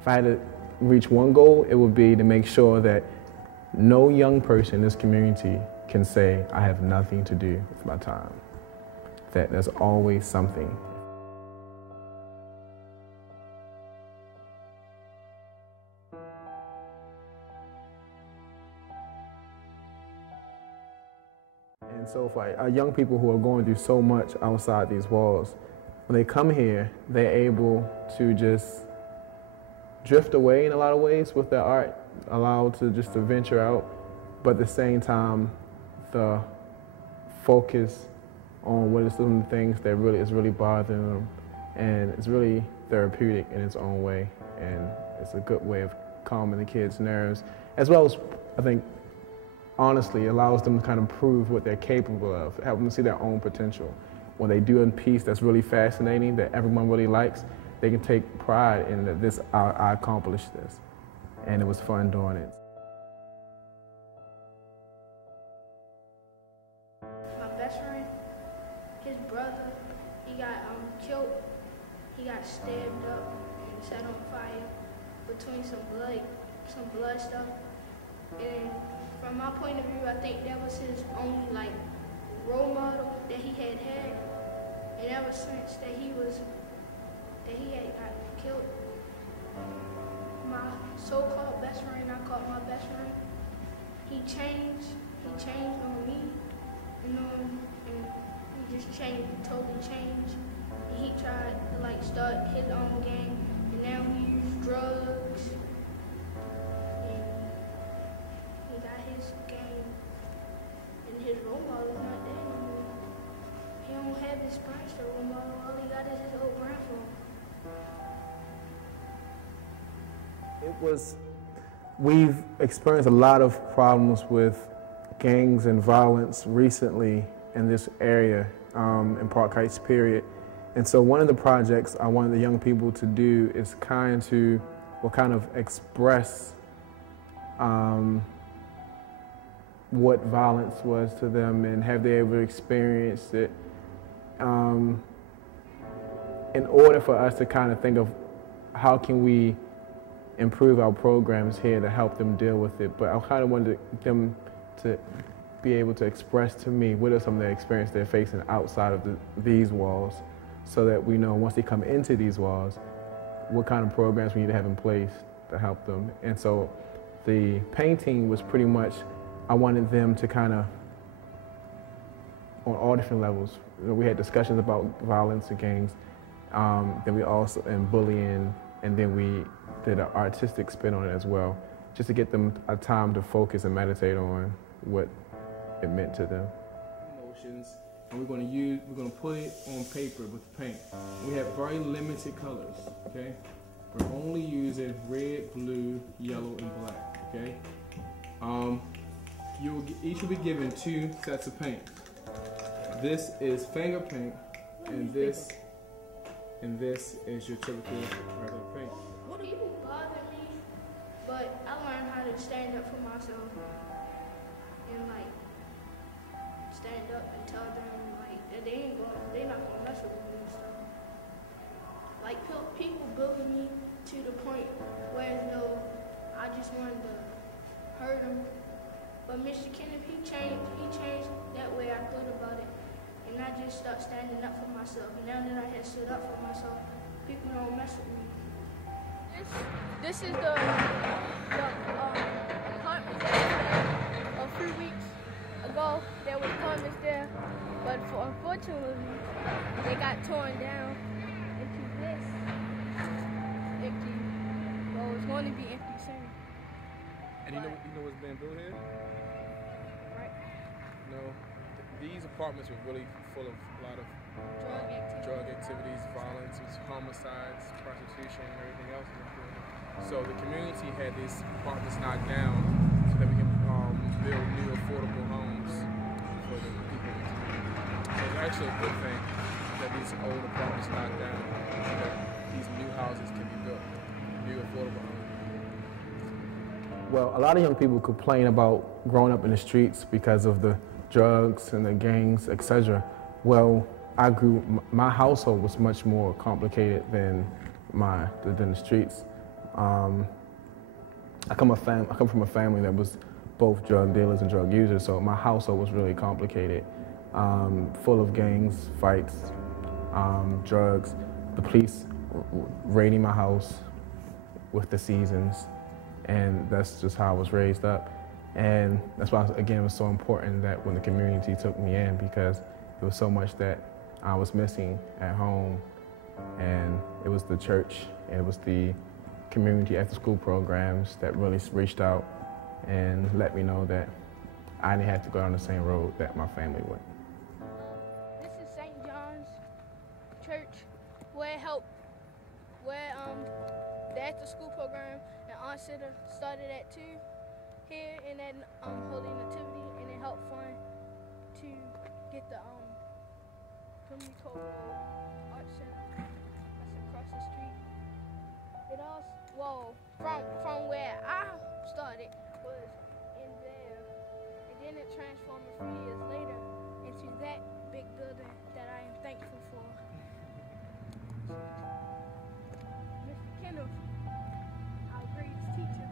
If I had to reach one goal, it would be to make sure that no young person in this community can say, I have nothing to do with my time. That there's always something. And so for our young people who are going through so much outside these walls, when they come here, they're able to just drift away in a lot of ways with their art, allowed to just to venture out, but at the same time, the focus on what are some of the things that really is really bothering them, and it's really therapeutic in its own way, and it's a good way of calming the kids' nerves, as well as, I think, honestly, allows them to kind of prove what they're capable of, help them see their own potential. When they do a piece that's really fascinating, that everyone really likes, they can take pride in that I accomplished this, and it was fun doing it. My best friend, his brother, he got killed. He got stabbed up and set on fire between some blood stuff. And from my point of view, I think that was his only role model that he had. And ever since that he had got killed, my so-called best friend, I called my best friend, he changed on me, and he just totally changed. And he tried to start his own gang, and now he uses drugs, and he got his gang, and his role model's not there anymore. He don't have his prankster role model, all he got is his old grandfather. We've experienced a lot of problems with gangs and violence recently in this area, in Park Heights, period. And so one of the projects I wanted the young people to do is kind of express what violence was to them, and have they ever experienced it, in order for us to kind of think of how can we improve our programs here to help them deal with it. But I kind of wanted them to be able to express to me what are some of the experiences they're facing outside of these walls, so that we know once they come into these walls, what kind of programs we need to have in place to help them. And so the painting was pretty much, I wanted them to kind of, on all different levels, we had discussions about violence and gangs, then we also, and bullying, and then we did an artistic spin on it as well, just to get them a time to focus and meditate on what it meant to them. Emotions, and we're going to put it on paper with paint. We have very limited colors, okay? We're only using red, blue, yellow, and black, okay? Each will be given 2 sets of paint. This is finger paint, and this is your typical regular paint. People bother me, but I learned how to stand up for myself and stand up and tell them that they're not gonna mess with me and stuff. People bully me to the point where I just wanted to hurt them. But Mr. Kenneth, he changed that way I thought about it, and I just started standing up for myself. And now that I had stood up for myself, people don't mess with me. This is the apartment that a few weeks ago there was apartments there, but unfortunately they got torn down into this empty. Well, it's going to be empty soon. And you know what's been built here? Right. No, these apartments were really full of a lot of drug activities, violence, homicides, prostitution, and everything else. So the community had these apartments knocked down so that we can build new affordable homes for the people in the community. So it's actually a good thing that these old apartments knocked down, and that these new houses can be built, new affordable homes. Well, a lot of young people complain about growing up in the streets because of the drugs and the gangs, etc. Well, my household was much more complicated than the streets. I come from a family that was both drug dealers and drug users, so my household was really complicated, full of gangs, fights, drugs, the police raiding my house with the seasons, and that's just how I was raised up. And that's why, again, it was so important that when the community took me in, because there was so much that I was missing at home, and it was the church, and it was the community after-school programs that really reached out and let me know that I didn't have to go down the same road that my family went. This is St. John's Church, where the after-school program and Aunt Sitter started at 2 here in that Holy Nativity, and it helped fund to get the Community Code Road Art Center that's across the street. It also, from where I started was in there, and then it transformed a few years later into that big building that I am thankful for. Mr. Kendall, our greatest teacher.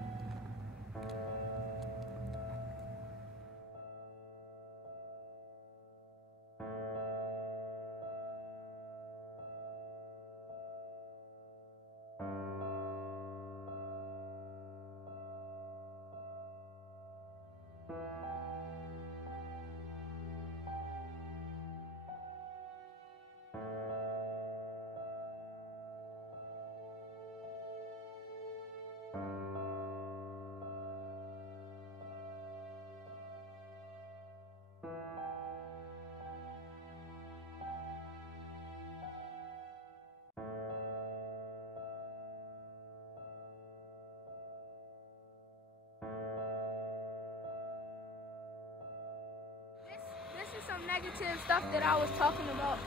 This is some negative stuff that I was talking about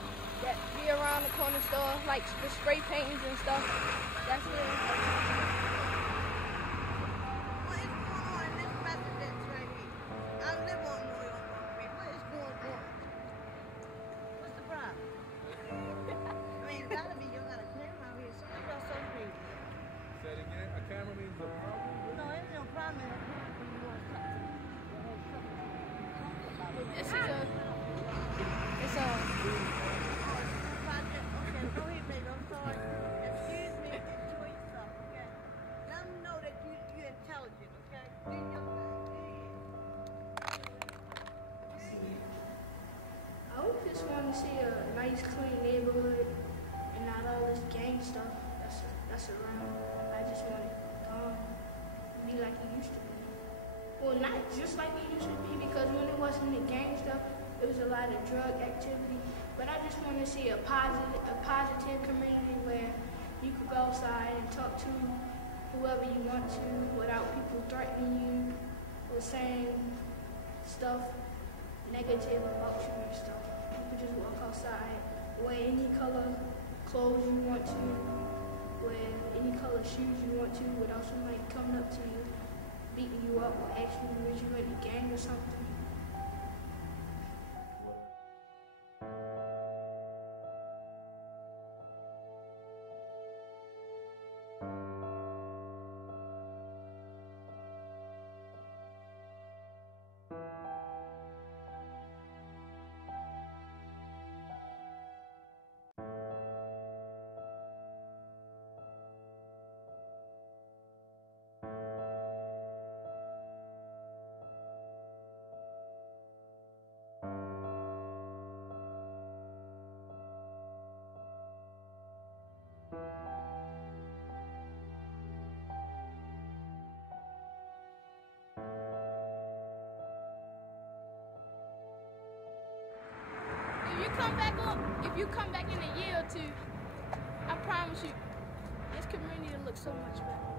that be around the corner store, like the spray paintings and stuff. That's it. What is going on in this residence right here? I live on New York Street. What is going on? What's the problem? I mean, you gotta be, you got a camera out here. So you got so crazy. Say it again, a camera means a problem? No, there's no problem. This is it's a Project. Okay, go ahead, baby. I'm sorry. Excuse me. Enjoy yourself, okay? Let them know that you're intelligent, okay? Do your thing. I would just want to see a nice, clean neighborhood and not all this gang stuff that's around. I just want it gone, be like it used to be. Well, not just like it used to be, because when it wasn't the gang stuff, it was a lot of drug activity. But I just want to see a positive community where you could go outside and talk to whoever you want to without people threatening you or saying stuff negative about you and stuff. You could just walk outside, wear any color clothes you want to, wear any color shoes you want to without somebody coming up to you, beating you up or asking you if you in the gang or something. If you come back in a year or two, I promise you, this community will look so much better.